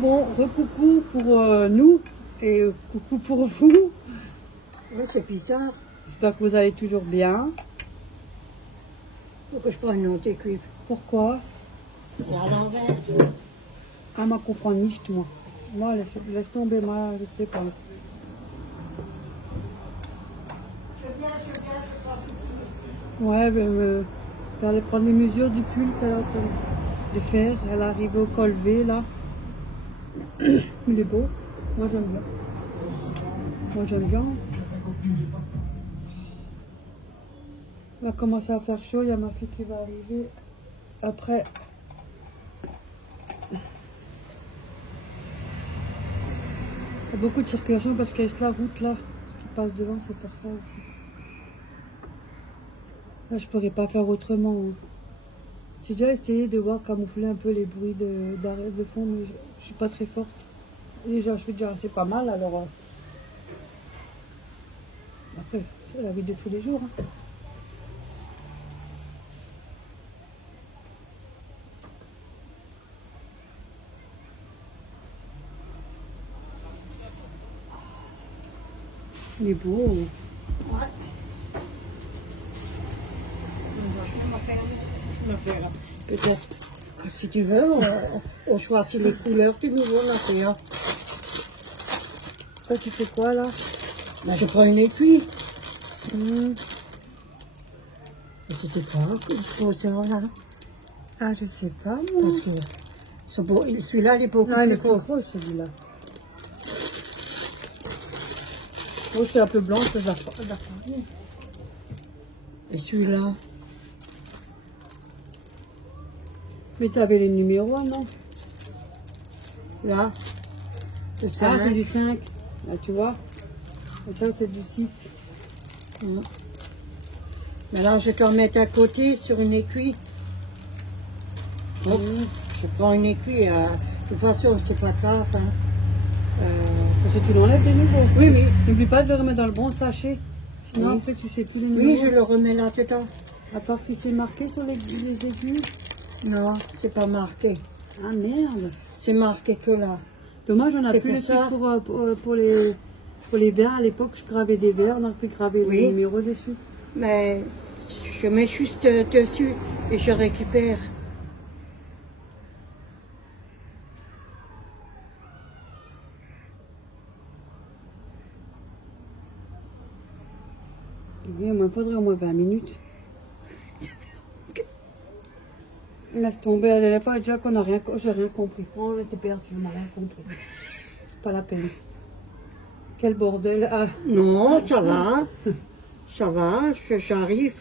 Bon, recoucou pour nous et coucou pour vous. Ouais, c'est bizarre. J'espère que vous allez toujours bien. Faut que je prenne une autre équipe. Pourquoi? C'est à l'envers. Ah, ma comprendre niche, moi. Moi, laisse tomber, moi, je sais pas. Ouais, mais elle allait prendre les mesures du pull qu'elle est en train de faire. Elle arrive au col V, là. Il est beau. Moi, j'aime bien. Moi, j'aime bien. On va commencer à faire chaud. Il y a ma fille qui va arriver. Après, il y a beaucoup de circulation parce qu'il y a la route là qui passe devant, c'est pour ça aussi. Là, je pourrais pas faire autrement. Hein. J'ai déjà essayé de voir camoufler un peu les bruits d'arrêt de fond, mais je suis pas très forte. Et déjà, je fais déjà assez pas mal, alors. Après, c'est la vie de tous les jours. Hein. Il est beau. Ouais. Je me fais là. Peut-être. Si tu veux, on choisit les couleurs du nouveau matin. Toi, tu fais quoi là? Ben, je prends une aiguille. Mmh. Et c'était quoi qu'il faut ça là? Ah, je sais pas moi. Parce que celui-là, il est beaucoup Non, il est plus plus gros. gros celui-là. Moi, c'est un peu blanc, c'est la farine. Et celui-là? Mais tu avais les numéros, non? Là? Ah, c'est du 5. Là, tu vois? Et ça, c'est du 6. Mmh. Mais là, je vais te remettre à côté sur une aiguille. Hop. Je prends une aiguille. De toute façon, c'est pas grave. Hein. Parce que tu l'enlèves les nouveaux. Oui, oui. N'oublie pas de le remettre dans le bon sachet. Sinon, Oui. après, tu sais plus les numéros. Oui, je le remets là dedans. À part si c'est marqué sur les aiguilles. Non, c'est pas marqué. Ah, merde. C'est marqué que là. Dommage, on a C'est plus pour les ça. trucs pour les verres. À l'époque, je gravais des verres. On a pu graver Oui. les numéros dessus. Mais je mets juste dessus et je récupère. Oui, il faudrait au moins 20 minutes. Laisse tomber, la dernière fois, déjà qu'on n'a rien, j'ai rien compris. On était perdu, on n'a rien compris. C'est pas la peine. Quel bordel. Ah. Non, ça va. Ça va, j'arrive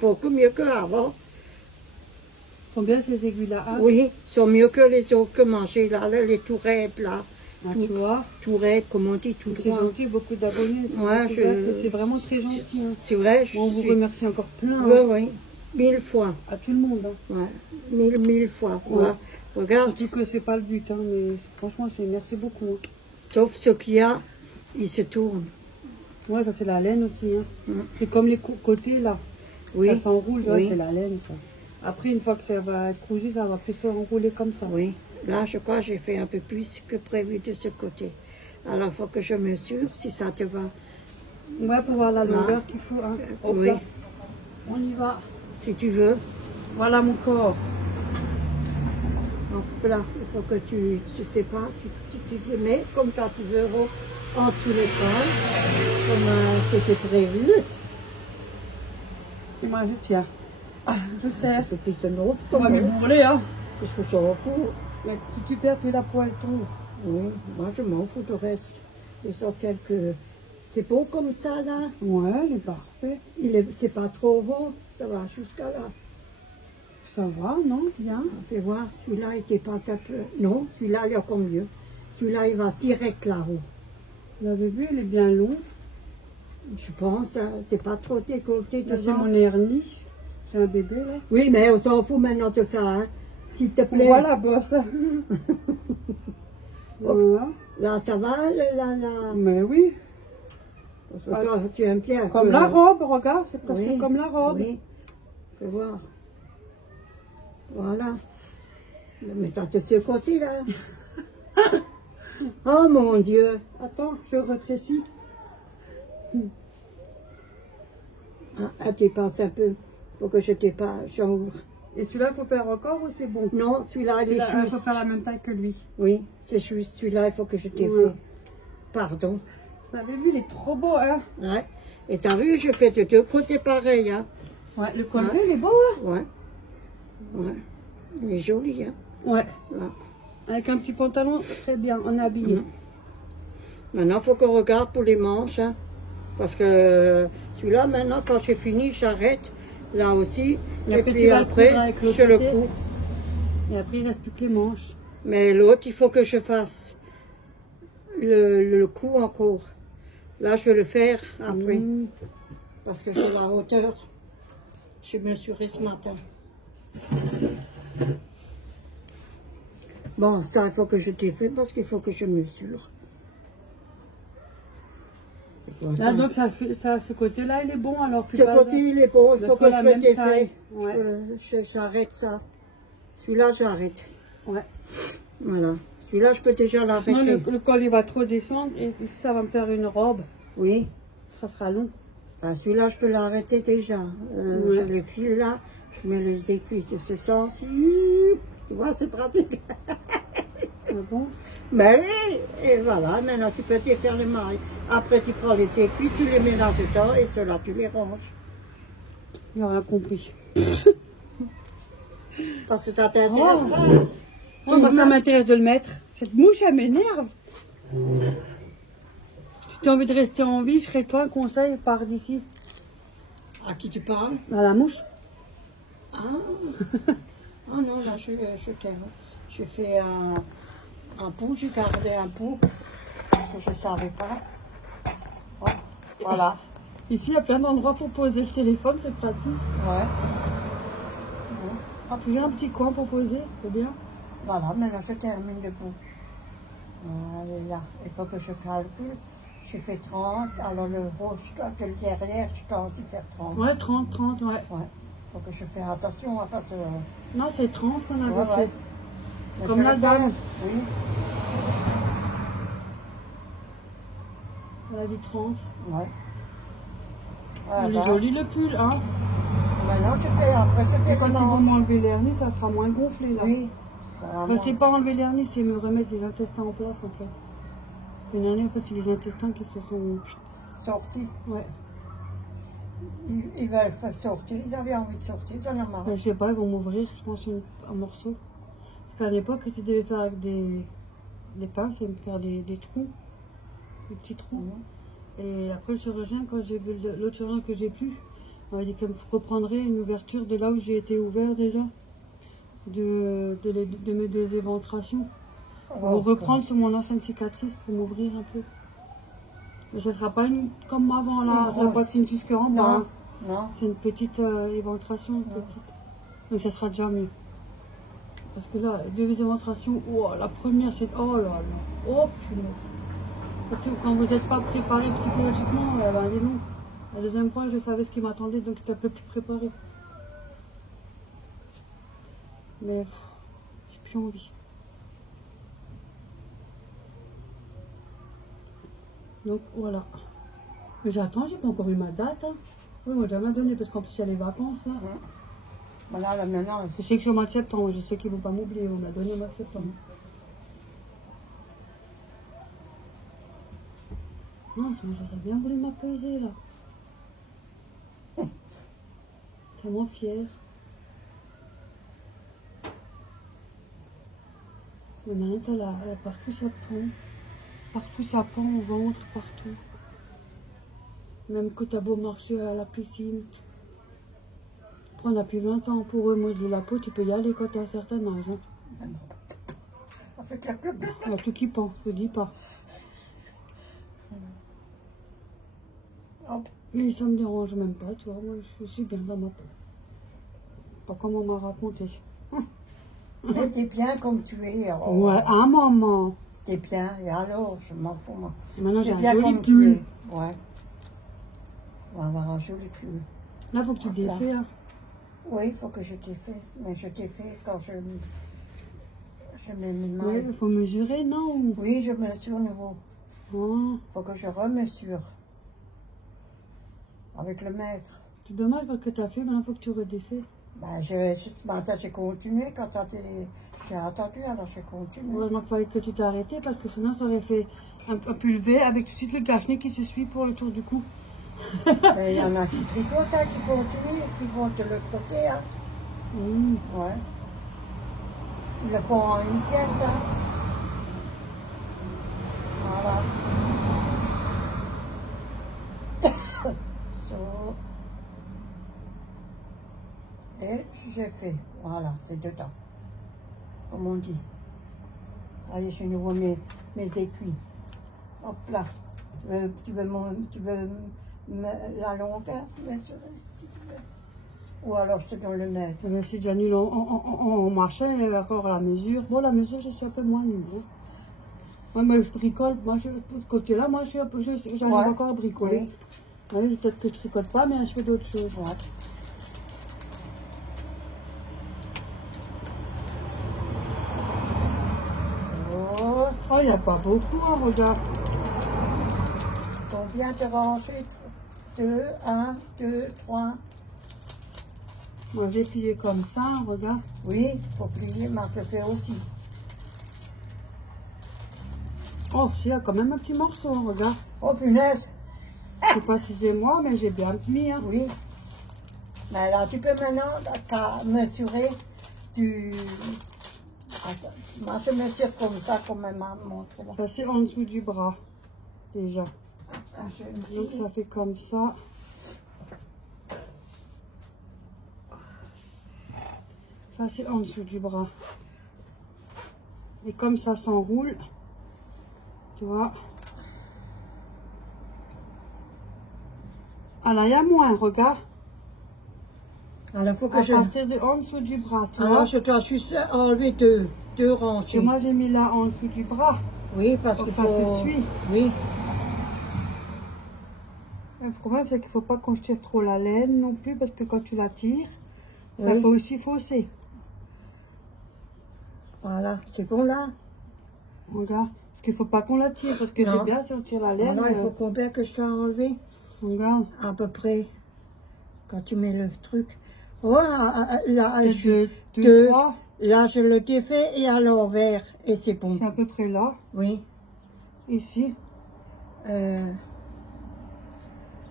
beaucoup mieux qu'avant. Sont bien ces aiguilles-là. Ah. Oui, sont mieux que les autres que manger là, les tourettes là. Ah, tu vois. Tourettes, comment on dit, tout C'est droit. gentil, beaucoup d'abonnés. Ouais, c'est vraiment très gentil. Hein. C'est vrai, Bon, on vous remercie encore plein. Oui, Hein. oui, 1000 fois. À tout le monde. Hein. Ouais, mille fois. Ouais. Ouais. Regarde, Surtout que c'est pas le but, hein, mais franchement, merci beaucoup. Hein. sauf ce qu'il y a, il se tourne. Ouais, ça c'est la laine aussi. Hein. Mm. C'est comme les côtés là. Oui. Ça s'enroule, ouais, Oui. c'est la laine ça. Après, une fois que ça va être cousu, ça va plus s'enrouler comme ça. Oui, là je crois que j'ai fait un peu plus que prévu de ce côté. Alors il faut que je mesure si ça te va. Ouais, pour voir la longueur qu'il faut. Hein. Hop Oui. là. On y va. Si tu veux. Voilà mon corps. Donc là, il faut que je sais pas, tu le mets comme quand tu veux en dessous l'école, comme c'était prévu. Moi, je tiens. Ah, je sers. C'est plus de neuf, On va me brûler, hein. parce que je m'en fous. Mais plus tu perds, plus la poêle tombe. Oui, moi je m'en fous du reste. L'essentiel que c'est beau comme ça là. Ouais, il est parfait. C'est pas trop haut, ça va jusqu'à là. Ça va, non? Bien. On fait voir, celui-là il dépasse un peu. Non, celui-là il est encore mieux. Celui-là il va direct là-haut. Vous avez vu, il est bien long. Je pense, hein, c'est pas trop décolleté Là, c'est devant. mon hernie. J'ai un bébé, là. Oui, mais on s'en fout maintenant de ça, hein. S'il te plaît. Voilà, bosse. Voilà. Là, ça va, là. Mais oui. Parce que toi, tu aimes bien. Comme la robe, regarde, c'est presque Oui, comme la robe. Oui, fais voir. Voilà. Mais t'as de ce côté, là. Oh mon Dieu. Attends, je rétrécis. Ah, dépasse un peu. Faut que je dépasse, j'ouvre. Et celui-là, il faut faire encore ou c'est bon? Non, celui-là, il est Il faut juste. faire la même taille que lui. Oui, c'est juste. Celui-là, il faut que je défais. Ouais. Pardon. Vous avez vu, il est trop beau, hein? Ouais. Et t'as vu, je fais de deux côtés pareil, hein? Ouais, le col Ouais. il est beau, hein? Ouais. Ouais. Il est joli, hein? Ouais. Là. Avec un petit pantalon, très bien, on est habillé. Maintenant, il faut qu'on regarde pour les manches, hein? Parce que celui-là, maintenant, quand j'ai fini, j'arrête. Là aussi. Et après, tu vas le coudre avec l'autre je le côté. couds. Et après, il reste plus que les manches. Mais l'autre, il faut que je fasse le cou encore. Là, je vais le faire après. Parce que c'est la hauteur. Je me mesuré ce matin. Bon, ça, il faut que je défais parce qu'il faut que je mesure. Bon, Là, donc, ce côté-là, il est bon, alors ce côté, il est beau, il faut que je le défais. Ouais. J'arrête ça. Celui-là, j'arrête. Ouais. Voilà. Celui-là, je peux déjà Sinon, l'arrêter. le col, il va trop descendre et ça va me faire une robe. Oui. Ça sera long. Ben, celui-là, je peux l'arrêter déjà. Ouais. Je le file là, je mets les aiguilles de ce sens. Tu vois, c'est pratique. Ah bon? Mais oui, et voilà, maintenant tu peux défaire les mailles. Après, tu prends les aiguilles, tu les mets là-dedans et ceux-là, tu les ranges. Il n'a rien compris. Parce que ça t'intéresse pas. Oh, moi, ça m'intéresse de le mettre. Cette mouche, elle m'énerve. Si tu as envie de rester en vie, je serais toi un conseil, pars d'ici. À qui tu parles? À la mouche. Ah, ah non, là, je t'aime. Je fais un pot, j'ai gardé un pot que je ne savais pas. Oh, voilà. Ici, il y a plein d'endroits pour poser le téléphone, c'est pratique. Ouais. Ah, toujours un petit coin pour poser, c'est bien. Voilà, maintenant je termine le pot. Voilà, il faut que je calcule. Je fais 30, alors le rouge, le derrière, je dois aussi faire 30. Ouais, 30, ouais. Ouais. Faut que je fasse attention à pas se... Non, c'est 30 qu'on avait Ouais, fait. ouais. Mais Comme je la le dame. fais. Oui. On a dit 30. Ouais. Il est joli le pull, hein. Maintenant je fais, après je fais Quand ils vont m'enlever l'hernie, ça sera moins gonflé là. Oui. Enfin, c'est pas enlever l'hernie, c'est me remettre les intestins en place en fait. Une hernie, en fait, c'est les intestins qui se sont sortis. Ouais. Ils veulent faire sortir, ils avaient envie de sortir, ça leur marre. Je sais pas, ils vont m'ouvrir, je pense, un morceau. Parce qu'à l'époque, tu devais faire avec des pinces et me faire des trous, des petits trous. Et après le chirurgien, quand j'ai vu l'autre chirurgien que j'ai plus, on m'a dit qu'elle me reprendrait une ouverture de là où j'ai été ouvert déjà, de mes deux éventrations. Pour reprendre sur mon ancienne cicatrice pour m'ouvrir un peu. Mais ça ne sera pas comme avant la poitrine jusque en bas. Hein. Non. C'est une petite éventration, petite. Donc ça sera déjà mieux. Parce que là, deux éventrations, oh, la première c'est oh là là, oh putain. Quand vous n'êtes pas préparé psychologiquement, ben, elle est longue. La deuxième fois, je savais ce qui m'attendait, donc j'étais un peu plus préparé. Mais j'ai plus envie. Donc voilà. Mais j'attends, j'ai pas encore eu ma date. Hein. Oui, on m'a déjà donné parce qu'en plus il y a les vacances là. Ouais. Voilà, là maintenant. Je sais que c'est au mois de septembre, je sais qu'ils ne vont pas m'oublier, on m'a donné au mois de septembre. Non, j'aurais bien voulu m'apaiser là. Tellement fière. Maintenant, elle a partout ça pend. Partout ça pend au ventre, partout. Même quand t'as beau marcher à la piscine. Après, on a plus 20 ans pour eux. Moi, je dis la peau, tu peux y aller quand t'as un certain âge. Hein. Il y a tout qui pend, je dis pas. Mais ça me dérange même pas, tu vois. Moi, je suis bien dans ma peau. Pas comme on m'a raconté. Mais t'es bien comme tu es. Oh. Ouais, à un moment. T'es bien, et alors, je m'en fous, moi. Maintenant, j'ai T'es un bien joli comme tu pull. es. Ouais. On va avoir un joli pull. Là, faut que tu défais. Hein. Oui, il faut que je défais. Mais je défais quand je je mets mes mains. Oui, il faut mesurer, non? Oui, je mesure nouveau. Oh. Faut que je remesure. Avec le mètre. C'est dommage parce que tu as fait, maintenant il faut que tu redéfais. Ben, ce matin, j'ai continué quand j'ai attendu, alors j'ai continué. Heureusement qu'il fallait que tu t'es arrêté parce que sinon ça aurait fait un pulvé avec tout de suite le gaffney qui se suit pour le tour du cou. Il y en a qui tricotent, hein, qui continuent, qui vont de l'autre côté. Hein. Ouais. Ils le font en une pièce. Hein. Voilà. So. Et j'ai fait. Voilà, c'est dedans. Comme on dit. Allez, je nouveau mes aiguilles. Hop là. Tu veux la longueur, si tu veux. Ou alors je te donne le mètre. C'est déjà nul en marchant, il y a encore la mesure. Bon, la mesure, je suis un peu moins nul. Moi, je bricole. Moi, de ce côté-là, moi, j'arrive encore à bricoler. Oui. Ouais, peut-être que je tricote pas, mais je fais d'autres choses. Ouais. Oh, il n'y a pas beaucoup, hein, regarde. Combien de rangées? 2, 1, 2, 3. Moi, j'ai plié comme ça, regarde. Oui, il faut plier, Marc le fait aussi. Oh, il y a quand même un petit morceau, regarde. Oh, punaise! Je sais pas si c'est moi, mais j'ai bien mis. Hein. Oui. Mais là, tu peux maintenant mesurer du... Attends, moi je mesure comme ça, comme elle m'a montré là. Ça, c'est en dessous du bras, déjà. Donc, ça fait comme ça. Ça, c'est en dessous du bras. Et comme ça s'enroule, tu vois. Ah là, il y a moins, regarde. Alors, faut que à partir de en dessous du bras, tu alors, vois. je dois juste enlever deux rangées. Et moi, j'ai mis là en dessous du bras. Oui, parce que ça se suit. Oui. Le problème, c'est qu'il ne faut pas qu'on se tire trop la laine non plus, parce que quand tu la tires, ça Oui. peut aussi fausser. Voilà, c'est bon là. Regarde. Parce qu'il ne faut pas qu'on la tire, parce que c'est bien si on tire la laine. Voilà, il faut combien que je dois enlever? Regarde. À peu près. Quand tu mets le truc. Ouais, là, là, je le défais et à l'envers. Et c'est bon. C'est à peu près là. Oui. Ici.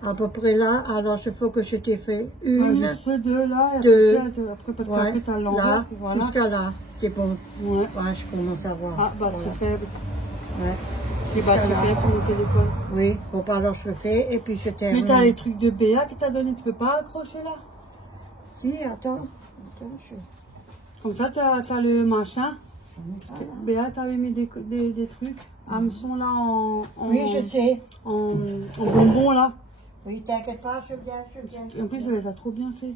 À peu près là. Alors, il faut que je défais une. Ouais, juste deux là. Deux. Après, parce qu'après, tu as l'envers. Là, voilà. jusqu'à là. C'est bon. Ouais. Ouais, je commence à voir. Ah, basque voilà. faible. Ouais. C'est basque faible pour le téléphone. Oui. Bon, alors je le fais et puis je termine. Mais tu as les trucs de Béa qui t'a donné. Tu peux pas accrocher là? Si, attends. Comme ça, tu as le machin. Béa, t'avais mis des trucs. Hameçon là en. Oui, je sais. En bonbon là. Oui, t'inquiète pas, je viens. Et en plus, elle les a trop bien fait.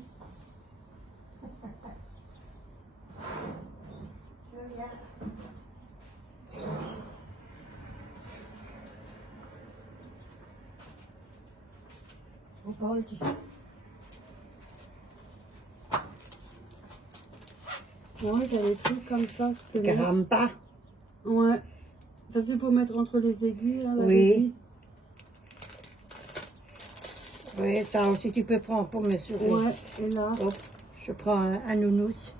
Je viens. Au bol, dis. Ouais, t'as des trucs comme ça. Caramba. Ouais. Ça, c'est pour mettre entre les aiguilles. Là, Oui. Oui, ça aussi tu peux prendre pour mesurer. Ouais, et là. Hop, je prends un nounours.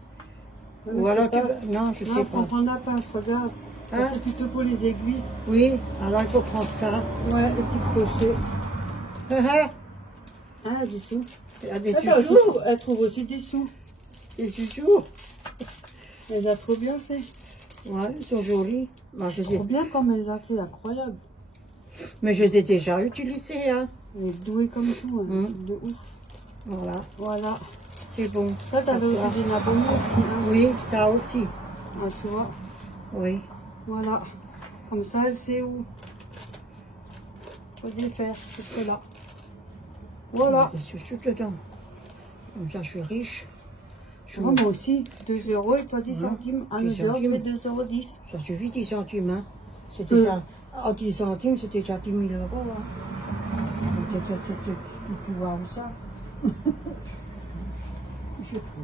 Ouais, Ou alors tu veux... Non, je sais pas. Prends la pince, regarde. Hein? C'est plutôt pour les aiguilles. Oui, alors il faut prendre ça. Ouais, le petit crochet. Ah, des sous. Il y a des Elle trouve aussi des sous. Des joujoux. Elle a trop bien fait. Ouais, ils sont jolis. Moi, je Trop bien comme elle a fait, incroyable. Mais je les ai déjà utilisés, hein. Elle est douée comme tout, hein. De ouf. Voilà. Voilà. C'est bon. Ça, t'avais aussi des abonnés aussi, hein. Oui, ça aussi. Ah, tu vois. Oui. Voilà. Comme ça, elle sait où. Faut défaire, c'est là. Voilà. Je suis tout dedans. Comme ça, je suis riche. Moi aussi, 2 € et pas 10 centimes. À 9 €, je mets 2,10 €. Ça suffit 10 centimes. Hein. C'est déjà, à 10 centimes, c'était déjà 10 000 €. Hein. Tu vois où ça? Je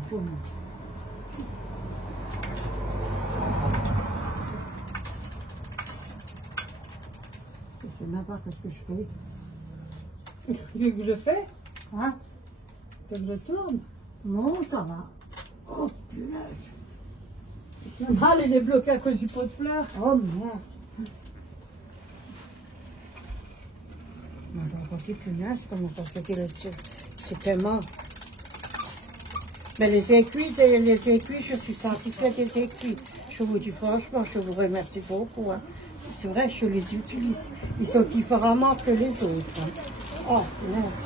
trouve. Je sais même pas ce que je fais. Tu le fais? Hein? Que je le tourne? Non, ça va. Oh, punaise. Le mal, il est bloqué à cause du pot de fleurs. Oh, merde. Moi, j'en vois plus punaise, comment ça se fait que c'est tellement... Mais les aiguilles, je suis satisfaite des aiguilles. Je vous dis franchement, je vous remercie beaucoup. Hein. C'est vrai, je les utilise. Ils sont différemment que les autres. Hein. Oh, mince.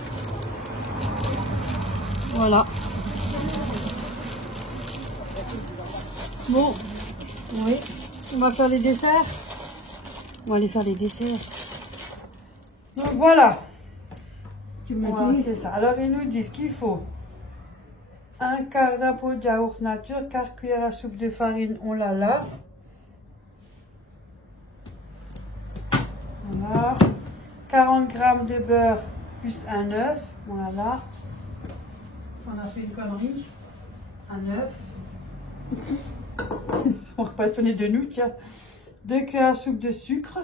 Voilà. Bon, oui. On va faire les desserts. On va aller faire les desserts. Donc voilà. Tu me Voilà, dis. c'est ça. Alors, ils nous disent qu'il faut un quart d'un pot de yaourt nature, 4 cuillères à soupe de farine, on l'a là. Voilà. 40 g de beurre plus un œuf, voilà. On a fait une connerie. Un œuf. On va pas étonner de nous, tiens. 2 cuillères à soupe de sucre.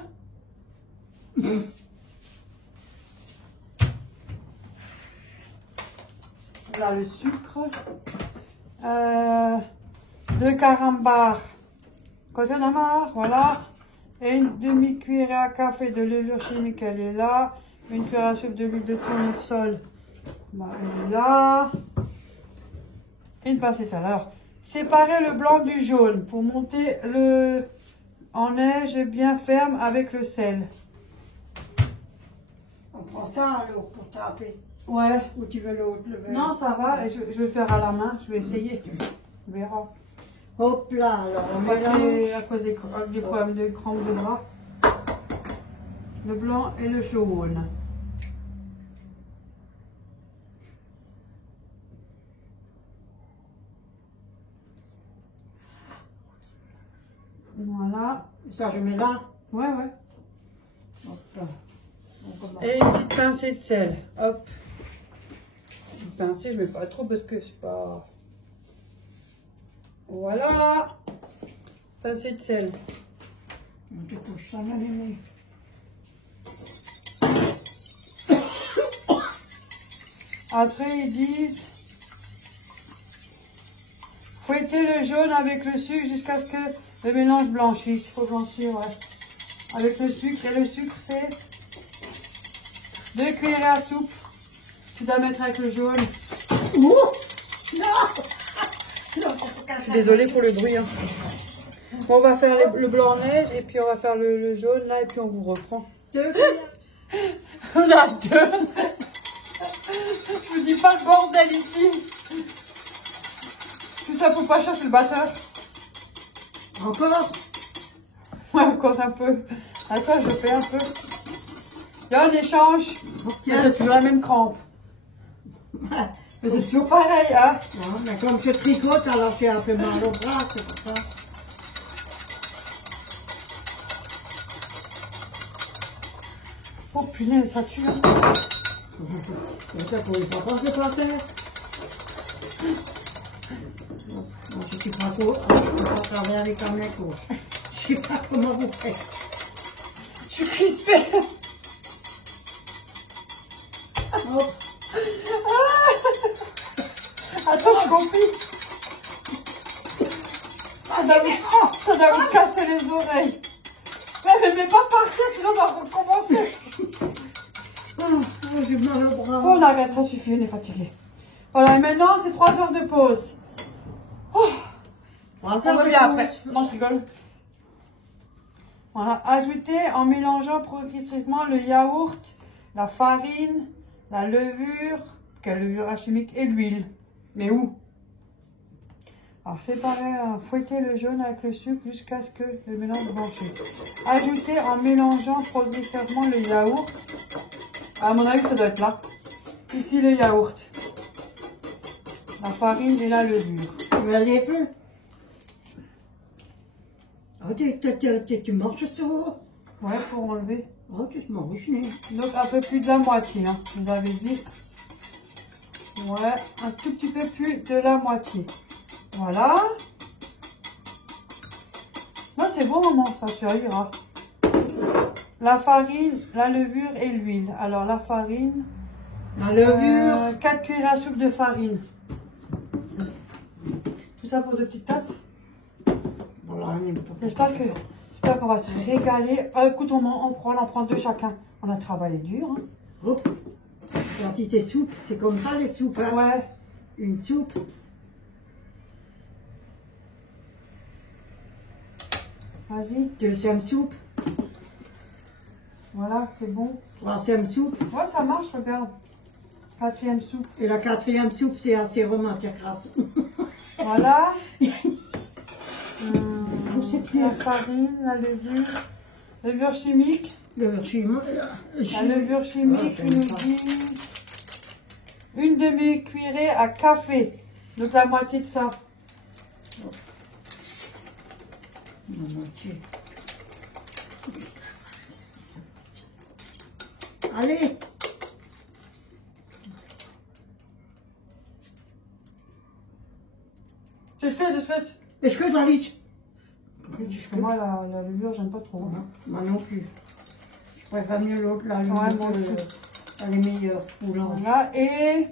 Là, le sucre. 2 carambars. Quand on a marre, voilà. Et une demi-cuillère à café de levure chimique, elle est là. Une cuillère à soupe de l'huile de tournesol, bah, elle est là. Et une pincée de sel. Alors, séparer le blanc du jaune pour monter le en neige bien ferme avec le sel. On prend ça alors pour taper. Ouais. Ou tu veux l'autre, le verre? Non, ça va. Et je vais le faire à la main. Je vais essayer. On verra. Hop là, alors on Moi, mélange. à cause des problèmes de crampes de bras. Le blanc et le jaune. Voilà. Ça, je mets là. Ouais, ouais. Hop là. On commence. Et une petite pincée de sel. Hop. Une pincée, je mets pas trop parce que c'est pas... Voilà. Pincée de sel. On te touche ça, mon aimé. Après, ils disent... Fouettez le jaune avec le sucre jusqu'à ce que le mélange blanchisse. Il faut blanchir, ouais. Avec le sucre. Et le sucre, c'est 2 cuillères à soupe. Tu dois mettre avec le jaune. Ouh! Non! Je suis désolée pour le bruit. Hein. Bon, on va faire le blanc en neige et puis on va faire le jaune là et puis on vous reprend. 2 cuillères. On a 2. Je vous dis pas le bordel ici. Tout ça pour pas chercher le batteur. Encore? Ouais, encore un peu. Attends, je fais un peu. Il y a un échange. Mais c'est toujours la même crampe. Mais c'est toujours pareil, hein. Non, mais comme je tricote, alors j'ai un peu mal au bras, c'est pour ça. Oh punaise, ça tue. Hein. Ça pour les enfants, c'est pas faire. Moi, je suis pas court, je peux pas travailler avec un mec court. Je sais pas comment vous faites. Je suis crispée. Hop. Attends, je copie. Ça doit me casser les oreilles. Mais ne mets pas partir, sinon on va recommencer. J'ai mal au bras. Bon, on arrête, ça suffit, on est fatigué. Voilà, et maintenant, c'est 3 heures de pause. Oh, Ah, ça revient après. Non, je rigole. Voilà, ajoutez en mélangeant progressivement le yaourt, la farine, la levure, quelle levure chimique et l'huile. Mais où? Alors séparez, fouettez le jaune avec le sucre jusqu'à ce que le mélange blanchisse. Ajoutez en mélangeant progressivement le yaourt. À mon avis, ça doit être là. Ici le yaourt, la farine et la levure. Tu veux les feux? Ah, tu marches sur eux? Ouais, pour enlever. Oh, tu te manges, né. Donc un peu plus de la moitié, hein, vous avez dit. Ouais, un tout petit peu plus de la moitié. Voilà. Non, c'est bon, maman, ça ira. la farine, la levure et l'huile. Alors la farine, La levure. 4 cuillères à soupe de farine. Tout ça pour 2 petites tasses. Voilà, J'espère qu'on va se régaler. Écoute, on en prend 2 chacun. On a travaillé dur. Hein. Hop. Quantité soupe, c'est comme ça les soupes. Hein? Ouais. Une soupe. Vas-y. Deuxième soupe. Voilà, c'est bon. Troisième soupe. Ouais, ça marche, regarde. 4e soupe. Et la 4e soupe, c'est assez romantique grasse. Voilà. C'est La farine, la levure chimique. Levure chimique. La levure chimique, ils nous disent une demi-cuillerée à café. Donc la moitié de ça. La moitié. Allez. C'est ce que Est-ce que David? moi, la levure, j'aime pas trop. Non, moi non plus. Je préfère mieux l'autre, la Ouais, levure, moi aussi. elle est meilleure. Boulange. Voilà, et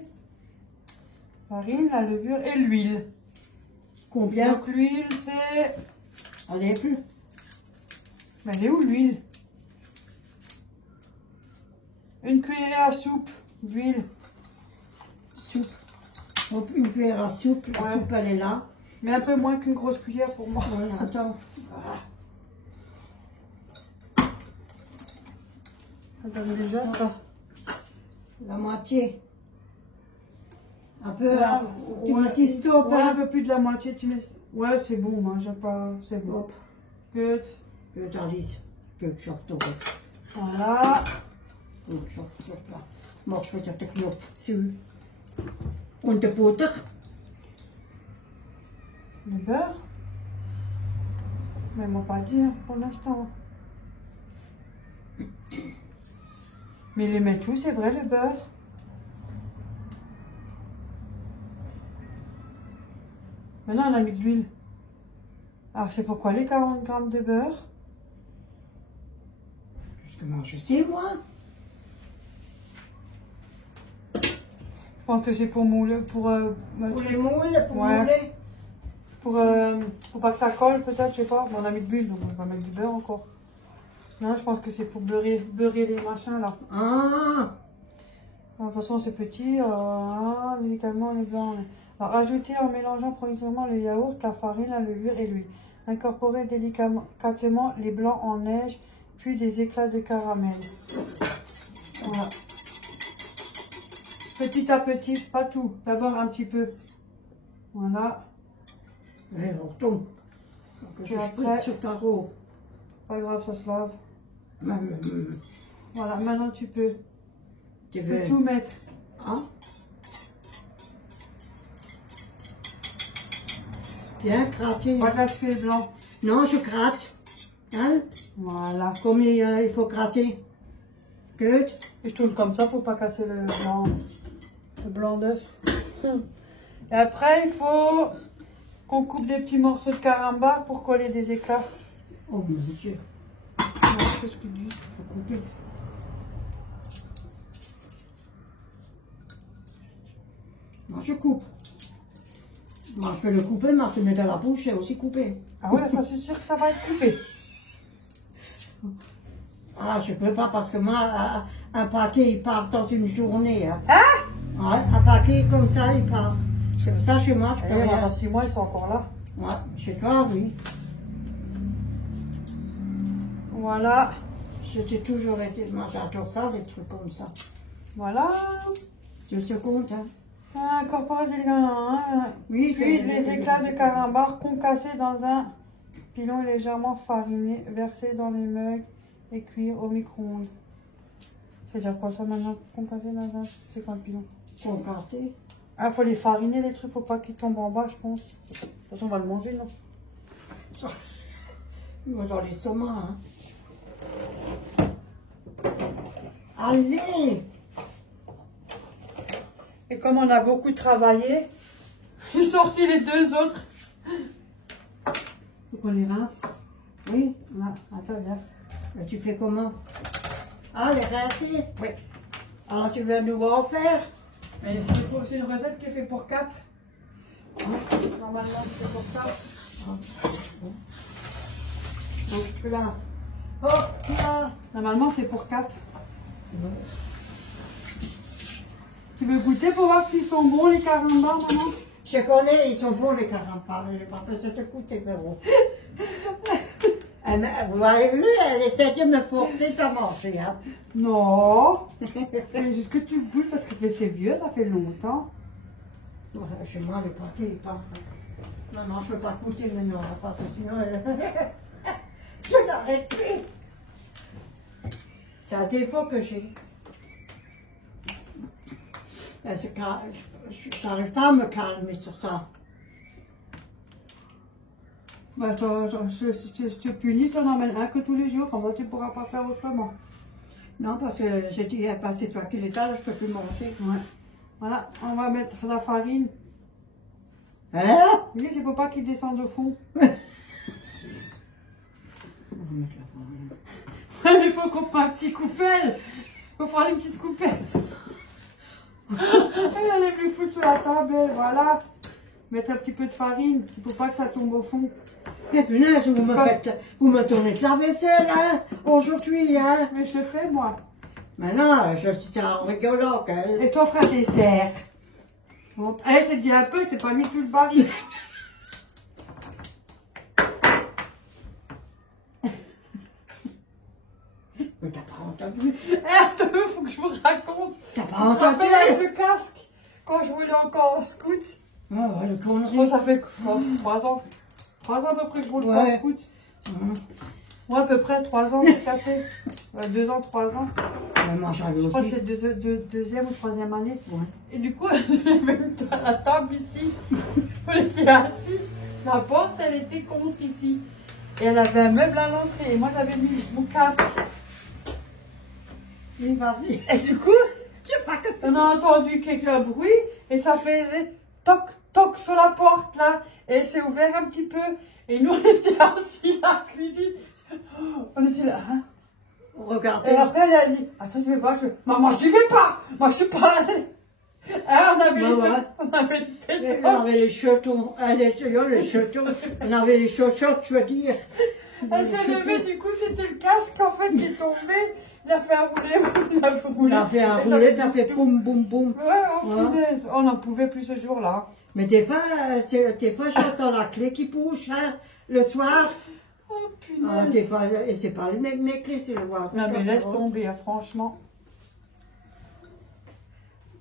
farine, la levure et l'huile. Combien? Donc l'huile, c'est... On n'est plus. Mais elle est où l'huile? Une cuillerée à soupe d'huile. Soupe. Donc, une cuillère à soupe. La Ouais. soupe, elle est là. Mais un peu moins qu'une grosse cuillère pour moi. Voilà, attends. Ça donne déjà ça. La moitié. Un peu. Ouais, Tu mets tes stop, ouais, un hein? peu plus de la moitié, tu mets... Ouais, c'est bon, moi, j'aime pas... C'est bon. Hop. Good. Que Alice. Que je retourne. Voilà. Que je retourne pas. Moi, je vais te knop dessus. Und de Butter. Le beurre. Mais ils m'ont pas dit hein, pour l'instant. Mais ils les mettent où, c'est vrai, le beurre? Maintenant, on a mis de l'huile. Alors, c'est pourquoi les 40 grammes de beurre? Parce que moi, je sais, moi. Je pense que c'est pour mouler, pour les moules, pour Ouais. mouler. pour pas que ça colle, peut-être, je sais pas. Bon, on a mis de l'huile, donc on va mettre du beurre encore. Non, je pense que c'est pour beurrer les machins, là. Ah. De toute façon, c'est petit, délicatement les blancs. Alors, ajoutez en mélangeant progressivement le yaourt, la farine, la levure et l'huile. Incorporez délicatement les blancs en neige, puis des éclats de caramel. Voilà. Petit à petit, pas tout. D'abord un petit peu. Voilà. Et on retombe. Donc, je après- spritz sur ta roue. Pas grave, ça se lave. Même, Voilà, maintenant tu peux tu veux. tout mettre. Hein? Bien gratter. Pas gasper les blancs. Non, je gratte. Hein? Voilà. Comme il faut gratter. Good. Et je tourne comme ça pour pas casser le blanc d'œuf. Et après, il faut qu'on coupe des petits morceaux de carambar pour coller des éclats. Oh mon Dieu. Qu'est-ce que tu dis? Faut couper. Moi, je coupe. Moi, je vais le couper, mais je le mets dans la bouche et aussi couper. Ah ouais, ça c'est sûr que ça va être coupé. Ah, je peux pas parce que moi, un paquet, il part dans une journée. Hein? Ouais, un paquet comme ça, il part. C'est pour ça, chez moi, je peux Et rien. dans 6 mois, ils sont encore là. Ouais, chez toi, oui. Voilà. J'ai toujours été. Moi, j'adore ça, les trucs comme ça. Voilà. 2 secondes, hein. Incorporez délicatement. Oui, Puis les éclats de carambar concassés dans un pilon légèrement fariné, versés dans les mugs et cuire au micro-ondes. C'est-à-dire quoi ça maintenant? Concassé dans un... C'est quoi le pilon? Concassé. Ah, faut les fariner les trucs pour pas qu'ils tombent en bas, je pense. De toute façon, on va le manger, non? Il va dans les saumons, hein. Allez! Et comme on a beaucoup travaillé, j'ai sorti les 2 autres. Faut qu'on les rince. Oui. Là, attends, viens. Et tu fais comment? Ah, les rincés? Oui. Alors tu veux nous en faire? Mais c'est une recette qui est faite pour 4. Normalement, c'est pour ça. Donc là. Oh, là. Normalement, c'est pour 4. Tu veux goûter pour voir s'ils sont bons, les carambars, maman? Je connais, ils sont bons les carambars, mais j'ai pas besoin de goûter, mais bon. Vous avez vu, elle essaie de me forcer à manger, hein. Non. C'est juste que tu goûtes parce que c'est vieux, ça fait longtemps. Chez moi, le paquet est pas. Non, non, je ne peux pas goûter maintenant, parce que sinon, je n'arrête plus. C'est un défaut que j'ai. Je n'arrive pas à me calmer sur ça. Bah, je te punis, tu en emmènes un que tous les jours, comme ça tu ne pourras pas faire autrement. Non, parce que j'ai dit, c'est toi qui les as, je ne peux plus manger. Ouais. Voilà, on va mettre la farine. Hein? Oui, c'est pour pas qu'il descende au fond. On va mettre la farine. Il faut qu'on prenne un petit coupelle. Il faut prendre une petite coupelle. Elle allait plus foutre sur la table, elle, voilà. Mettre un petit peu de farine, il faut pas que ça tombe au fond. Mais punaise, vous me tournez de la vaisselle, hein, aujourd'hui, hein. Mais je le fais, moi. Maintenant, je suis en rigolant, qu'elle. Et ton frère dessert. Bon, elle s'est dit un peu, t'es pas mis tout le baril. Mais t'as pas entendu? Attends, faut que je vous raconte. T'as pas Tu te entendu? rappelles avec le casque, quand je voulais encore en scout. Oh, le connerie. Moi, ça fait 3 ans. 3 ans à peu près que je roule pas en scout. Moi, à peu près 3 ans pour casser. 2 ans, 3 ans. Moi, j'avais Je crois que aussi. c'est deuxième ou troisième année. Ouais. Et du coup, j'avais la table ici. On était assis. La porte, elle était contre ici. Et elle avait un meuble à l'entrée. Et moi, j'avais mis mon casque. Oui, vas-y. Et du coup, Je sais pas que on a entendu quelques bruit. Et ça fait toc, toc sur la porte, là. Et elle s'est ouvert un petit peu. Et nous, on était assis à la cuisine. On était là, hein. regardez. Et après, elle a dit, attends, je vais voir, maman, je n'y vais pas, moi, je suis pas allée. Ah, on avait les têtes. On avait les chetons, les chetons, on avait les chochottes, je veux dire. Elle s'est levée, du coup, c'était le casque, en fait, qui est tombé. Il a fait un roulé, il a fait rouler. On a fait un roulé, ça fait boum, boum, boum. Ouais, punaise. On n'en pouvait plus ce jour-là. Mais des fois, j'entends la clé qui bouge, hein, le soir. Oh, Ah, punaise. des fois, et c'est pas mes clés, c'est le voisin. Non, mais laisse tomber, hein, franchement.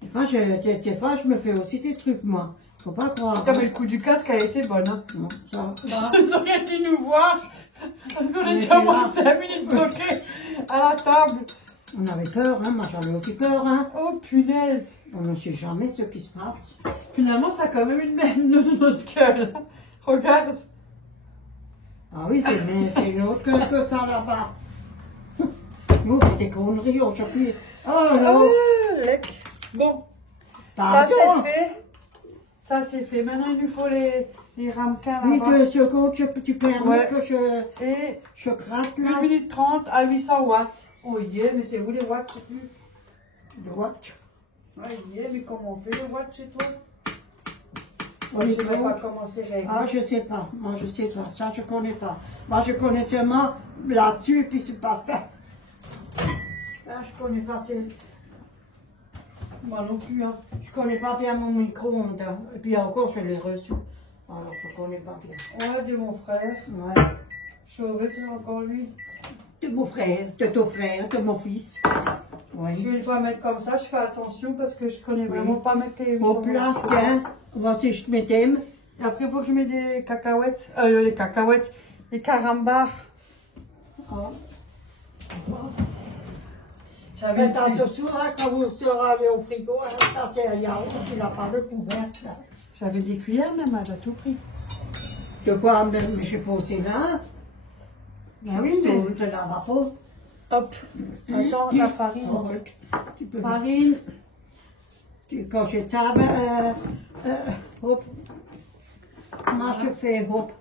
Des fois, je me fais aussi des trucs, moi. Faut pas croire. Non, mais le coup du casque a été bon, hein. Non, ça. Ils auraient dû nous voir. Parce qu'on On était était au moins là. 5 minutes bloqués à la table. On avait peur, hein, moi j'avais aussi peur, hein. Oh, punaise. On ne sait jamais ce qui se passe. Finalement, ça a quand même une autre gueule. Regarde. Ah oui, c'est une autre que ça là-bas. Nous, c'est des conneries aujourd'hui. Oh non. Lec. Bon, ça Pardon. c'est fait. Ça c'est fait. Maintenant, il nous faut les ramequins Oui, là-bas. 2 secondes, tu permets Ouais. que Et je gratte 1 là. minute 30 à 800 watts. Oh yeah, mais c'est où les watts? Je sais plus. Le watch. Oh yeah, mais comment on fait les watts chez toi? On Je est sais même bon. pas comment c'est réglé. Ah, je sais pas. Moi, je sais pas. Ça, je connais pas. Moi, je connais seulement là-dessus et puis c'est pas ça. Là, je connais pas. Moi non plus, hein. Je connais pas bien mon micro-ondes. Hein. Et puis encore, je l'ai reçu. Alors, je connais pas bien. Ouais, de mon frère. Ouais. Je saurais que c'est encore lui. De mon frère, de ton frère, de mon fils. Je Oui. vais une fois mettre comme ça, je fais attention parce que je connais vraiment pas mettre les Au plat, tiens. Voici, je te t'aime. Et après, il faut que je mette des cacahuètes. Les cacahuètes. Les carambars. Oh. J'avais Faites attention, hein, quand vous serez allé au frigo, hein, ça c'est un yaourt, il n'a pas le couvert. J'avais des cuillères même, elle a tout pris. De quoi même, mais j'ai posé là. Ah oui, mais... De la vapeur. Hop. Attends, la farine. Tu peux Farine. quand je ça, hop. Moi je fais hop.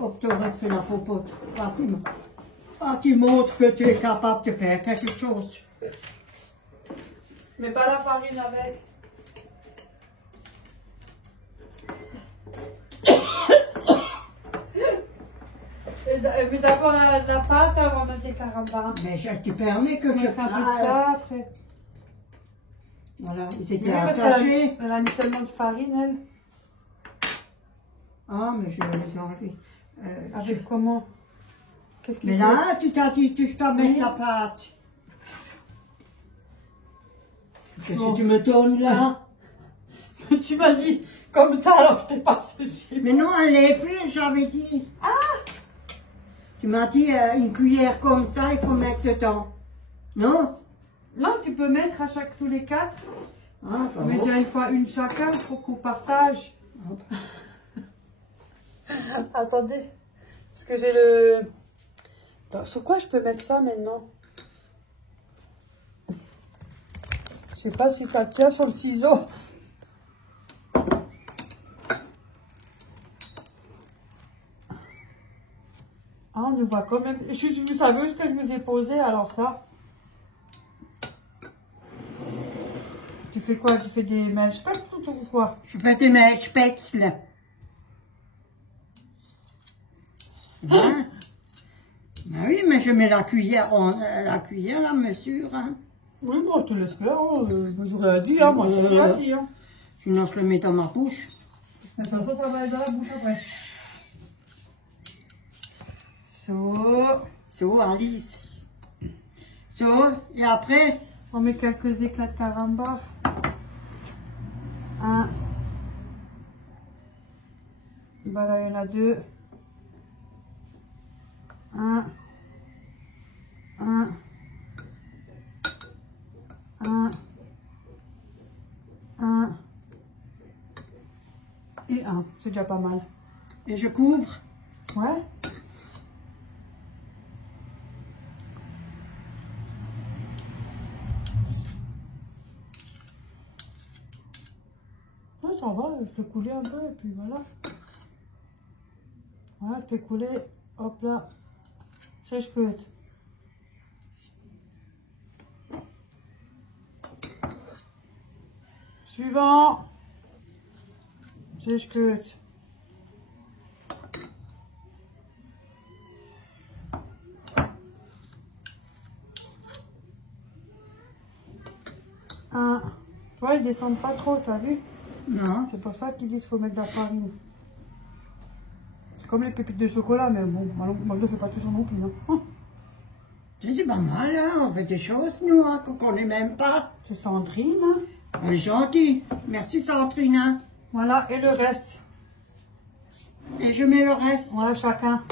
Hop, tu aurais fait la popote. Vas-y. Vas-y, montre que tu es capable de faire quelque chose. Mais pas la farine avec. Mais d'abord la pâte avant de des carambars. Mais je te permets que je fasse ça après. Voilà, ils Oui, étaient parce attachés. elle a mis tellement de farine, elle. Ah, mais je vais les enlever. Avec comment? Qu'est-ce qu'il Mais faut? là, tu t'as dit que je t'amène Oui. la pâte. Qu'est-ce Bon. que tu me donnes là? Tu m'as dit comme ça, alors je t'ai pas fait. Mais non, un lèvre, j'avais dit. Ah! Tu m'as dit une cuillère comme ça, il faut mettre dedans. Non? Non, tu peux mettre à chaque tous les 4. Ah, bah Mais bon. déjà une fois une chacun pour qu'on partage. Attendez, parce que j'ai le... Attends, sur quoi je peux mettre ça maintenant? Je sais pas si ça tient sur le ciseau. Ah, on le voit quand même. Vous savez où est-ce que je vous ai posé alors ça? Tu fais quoi? Tu fais des Milchspätzle ou quoi? Je fais des Milchspätzle. Hein? Ben oui, mais je mets la cuillère, la mesure. Hein. Oui, bon, je te laisse faire. Hein. J'aurais dit, hein. Moi, j'ai rien dit. Hein. Sinon, je le mets dans ma bouche. De toute façon, ça va être dans la bouche après. So, Alice. Et après, on met quelques éclats de carambar. 1. Bah là, il y en a 2. 1. 1 et 1. C'est déjà pas mal. et je couvre. Ouais. Ouais, ça va, elle fait couler un peu et puis voilà. Voilà, elle fait couler. Hop là. C'est gut. Suivant. C'est gut. Ouais, ils descendent pas trop, t'as vu? Non. C'est pour ça qu'ils disent qu'il faut mettre de la farine. C'est comme les pépites de chocolat, mais bon, moi je le fais pas toujours non plus. Hein. C'est pas mal, hein? On fait des choses, nous, hein, qu'on connaît même pas. C'est Sandrine. Hein. On est gentil. Merci, Sandrine. Hein. Voilà, et le reste. Et je mets le reste. Ouais, chacun.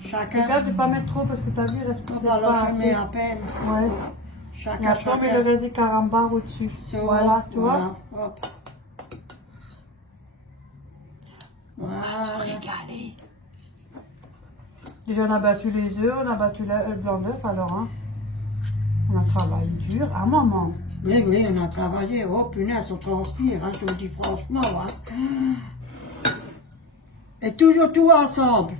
Chacun. Regarde de pas mettre trop parce que t'as vu, il reste peut-être Alors, pas je assez. mets à peine. Ouais. Chacun, Et après, on met le reste des carambars au-dessus. Voilà, tu vois. Hop. Voilà. On va se régaler. Déjà, on a battu les œufs, on a battu le blanc d'œuf, alors, hein. On a travaillé dur. Ah, maman. Oui, oui, on a travaillé. Oh, punaise, on transpire, hein, je vous dis franchement. Hein. Et toujours tout ensemble.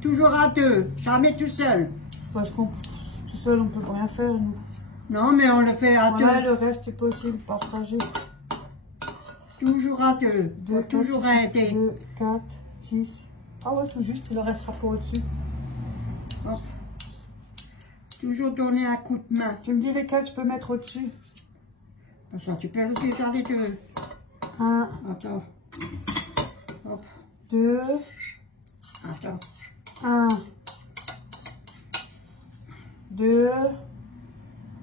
Toujours à deux. Jamais tout seul. Parce qu'on tout seul, on peut rien faire, nous. Non, mais on le fait à Voilà, deux. le reste est possible, partager. Toujours à deux. 2, Toujours aider. 2, 4, 6. Ah ouais, tout juste, il en restera pour au-dessus. Hop. Toujours donner un coup de main. Tu me dis lesquels je peux mettre au-dessus? Ça, tu peux déjà les deux. 1, Attends. Hop. 2, Attends. 1, 2,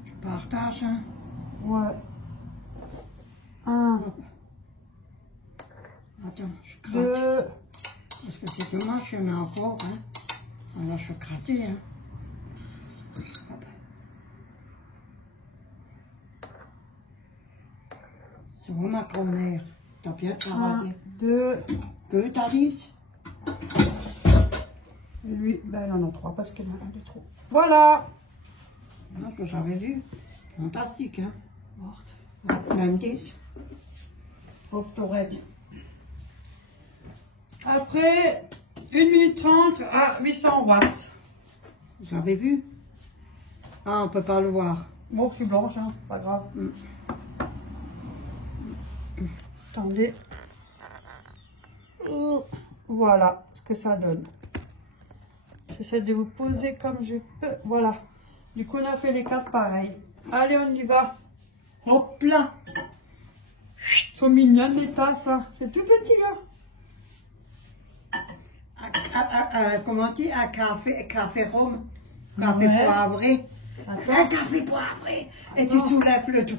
Je partage, hein. ouais, 1, Attends, je gratte. 2, Parce que c'est dommage, je mets encore, hein. Alors, je vais gratter, hein. Hop. C'est moi, ma grand-mère. T'as bien 1, travaillé. 2, Que t'as dit? et lui, ben il en a 3 parce qu'il y en a un de trop. Voilà! Ah, ce que j'avais vu. Fantastique, hein. Hop, même 10. Hop, t'aurais dit. Après, 1 minute 30 à 800 watts. Vous avez vu? Ah, on peut pas le voir. Bon, je suis blanche, hein, pas grave. Attendez. Voilà ce que ça donne. J'essaie de vous poser comme je peux. Voilà. Du coup, on a fait les 4 pareils. Allez, on y va. Hop là. Elles sont mignonnes les tasses, hein. C'est tout petit, hein. Comment on dit? Un café rhum. Café Ouais. poivré. Attends. Un café poivré. Et tu soulèves le tout.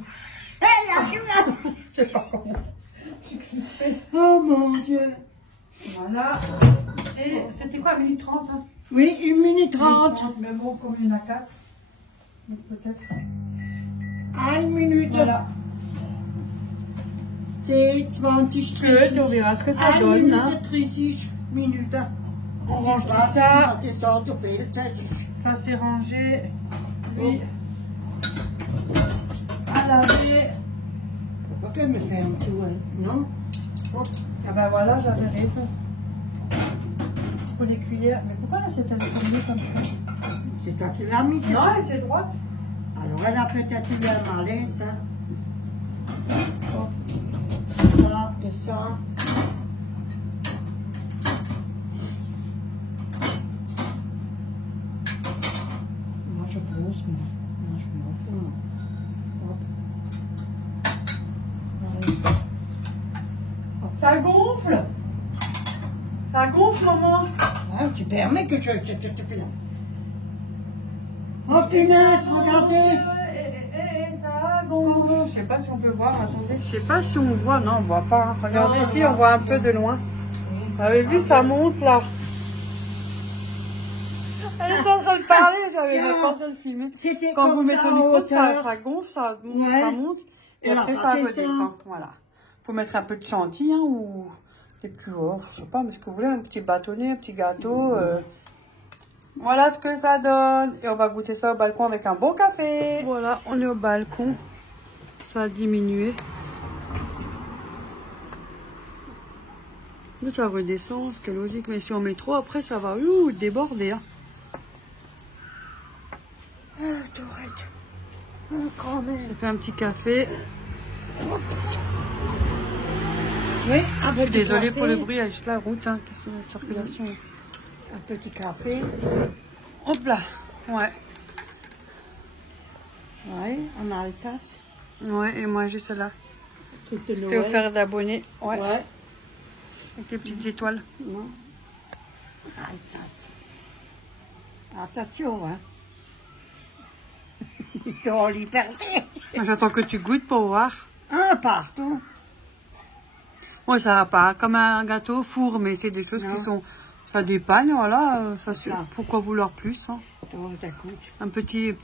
Je sais pas comment. Je suis crispée. Oh mon Dieu. Voilà. Et c'était quoi, 1 minute 30, hein? Oui, 1 minute 30. 30, mais bon, comme il y en a 4. Donc peut-être. 1 minute. Voilà. C'est 20 Good, on verra ce que ça donne, hein. 30 minutes. On range tout ça. Ça c'est rangé. Puis à laver. Pourquoi qu'elle me fait un tout, hein? Non? Ah ben voilà, j'avais raison. Pour les cuillères. Mais pourquoi là c'est un premier comme ça? C'est toi qui l'as mis, c'est Non, ça? elle était droite. Alors elle a peut-être eu un malaise, ça. Bon. Ça et ça. Moi je brosse, moi. Moi je m'en fous, moi. Hop. Allez. Ça gonfle. Ça gonfle, maman. Ah, tu permets que je te fais là. Oh punaise, regardez! Ça gonfle. Je sais pas si on peut voir, attendez. Je sais pas si on voit, non, on voit pas. Regardez Non, ici, on voit un peu de loin. Vous avez vu, ça monte là. Elle est en train de parler, j'avais même pas en train de filmer. C'était Quand comme vous mettez ça le en micro, ça hauteur. gonfle, ça monte, Ouais. ça monte. Et Alors, après, ça ça descend. redescend. Voilà. Faut mettre un peu de chantilly, hein, ou des petits, oh, je sais pas, mais ce que vous voulez, un petit bâtonnet, un petit gâteau. Voilà ce que ça donne. Et on va goûter ça au balcon avec un bon café. Voilà, on est au balcon. Ça a diminué. Là, ça redescend, ce qui est logique. Mais si on met trop, après, ça va déborder. Hein. Ah, Tourette. Oh, quand même. Ça fait un petit café. Oups. Oui, un Je suis petit désolée café. pour le bruit avec la route, hein, qui est la circulation. Un petit café. Hop là. Ouais. Oui, en Alsace. Ouais, et moi j'ai celle-là. Truc de C'était Noël. offert d'abonnés. Ouais. Ouais. Avec les petites étoiles. Non. Alsace. Attention, hein. Ils sont en liberté. J'attends que tu goûtes pour voir. Un partout. Ouais, ça va pas comme un gâteau au four, mais c'est des choses Non. qui sont... Ça dépanne, voilà. Voilà. Pourquoi vouloir plus, hein. Donc, écoute. Un petit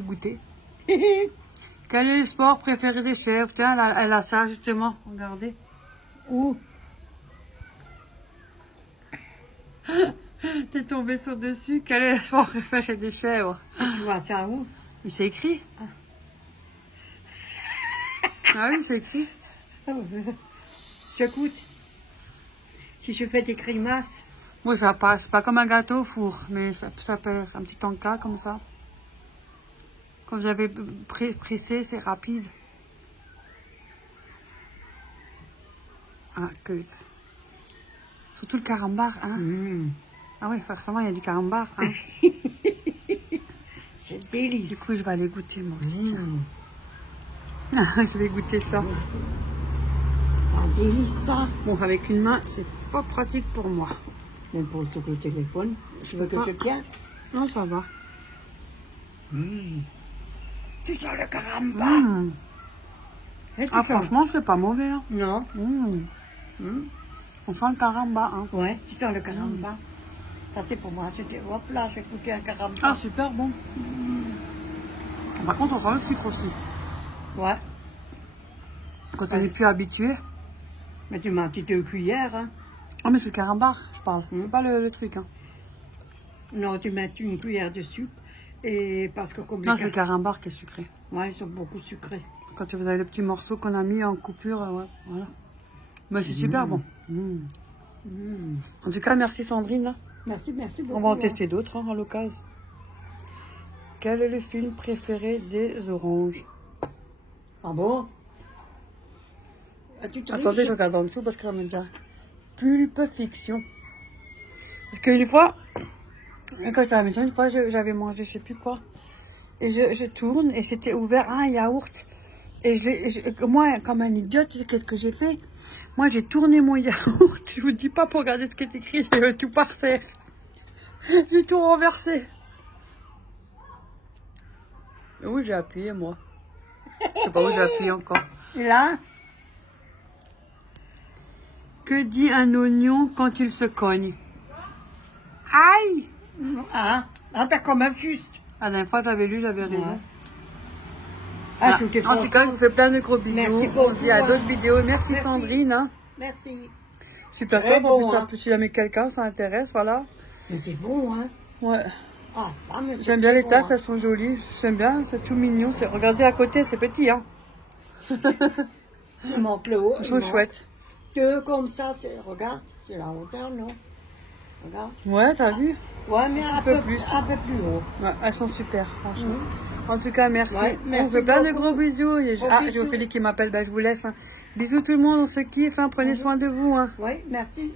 goûter. Quel est le sport préféré des chèvres? Tiens, elle a ça, justement. Regardez. Où? T'es tombé sur dessus. Quel est le sport préféré des chèvres? Tu vois ça où? Mais c'est écrit. Ah oui, c'est écrit. J'écoute. Si je fais des grimaces. Oui, ça passe. C'est pas comme un gâteau au four, mais ça peut être un petit tanka comme ça. Quand vous avez pressé, c'est rapide. Ah, que... Surtout le carambar, hein. Mmh. Ah oui, forcément, il y a du carambar, hein. C'est Du délicieux. coup, je vais aller goûter, moi aussi. Mmh. Je vais goûter ça. C'est délicieux. Bon, avec une main, c'est pas pratique pour moi. Même pour sur le téléphone. Tu veux que pas. je tienne? Non, ça va. Tu sens le caramba. Mmh. Et tu Ah, sens- franchement, c'est pas mauvais, hein. Non. On sent le caramba, hein. Ouais, tu sens le caramba. Ça c'est pour moi. J'étais, hop là, j'ai goûté un caramba. Ah, super bon. Par contre, on sent le sucre aussi. Ouais. Quand on n'est plus habitué. Mais tu m'as une petite cuillère, hein. Ah, mais c'est le carambar, je parle. C'est pas le truc, hein. Non, tu mets une cuillère de sucre. Et parce que comme Non, les c'est le carambar qui est sucré. ouais, ils sont beaucoup sucrés. Quand vous avez le petit morceau qu'on a mis en coupure, ouais, voilà. Mais c'est super bon. En tout cas, merci Sandrine. Merci, merci beaucoup. On va en tester d'autres, hein, à l'occasion. Quel est le film préféré des oranges? Ah bon? Ah, tu triches? Attendez, je regarde en dessous parce que ça me dit Pulp Fiction. Parce qu'une fois, quand j'étais à la maison, une fois, j'avais mangé je sais plus quoi. Et je tourne et c'était ouvert un yaourt. Et moi, comme un idiote, qu'est-ce que j'ai fait? Moi, j'ai tourné mon yaourt. Je vous dis pas pour regarder ce qui est écrit, j'ai tout par terre. J'ai tout renversé. Mais oui, j'ai appuyé, moi. Je sais pas où j'ai appuyé encore. Et là? Que dit un oignon quand il se cogne? Aïe! Ah, t'as quand même juste. La dernière fois, j'avais lu, j'avais raison. Ouais. Ah, c'était en tout cas, je vous fais plein de gros bisous. Merci On beaucoup, se dit à hein. d'autres vidéos. Merci, Merci. Sandrine. Hein. Merci. Super Très top. En bon, plus, hein. si jamais quelqu'un ça intéresse, voilà. Mais c'est bon, hein? Ouais. Ah, mais c'est J'aime bien très les bon, tasses, hein. elles sont jolies. J'aime bien, c'est tout mignon. Regardez à côté, c'est petit. Hein. Il manque le haut. Elles sont chouettes. Deux comme ça, regarde, c'est la hauteur, non? Regarde. Ouais, t'as vu? Ouais, mais un peu peu plus. Un peu plus haut. Ouais, elles sont super, franchement. En tout cas, merci. Ouais, On merci fait plein de beaucoup. gros bisous. Et Gros j'ai bisous. Ophélie qui m'appelle. Ben, je vous laisse. Hein. Bisous tout le monde, on se kiffe. Hein. Prenez soin de vous. Hein. Oui, merci.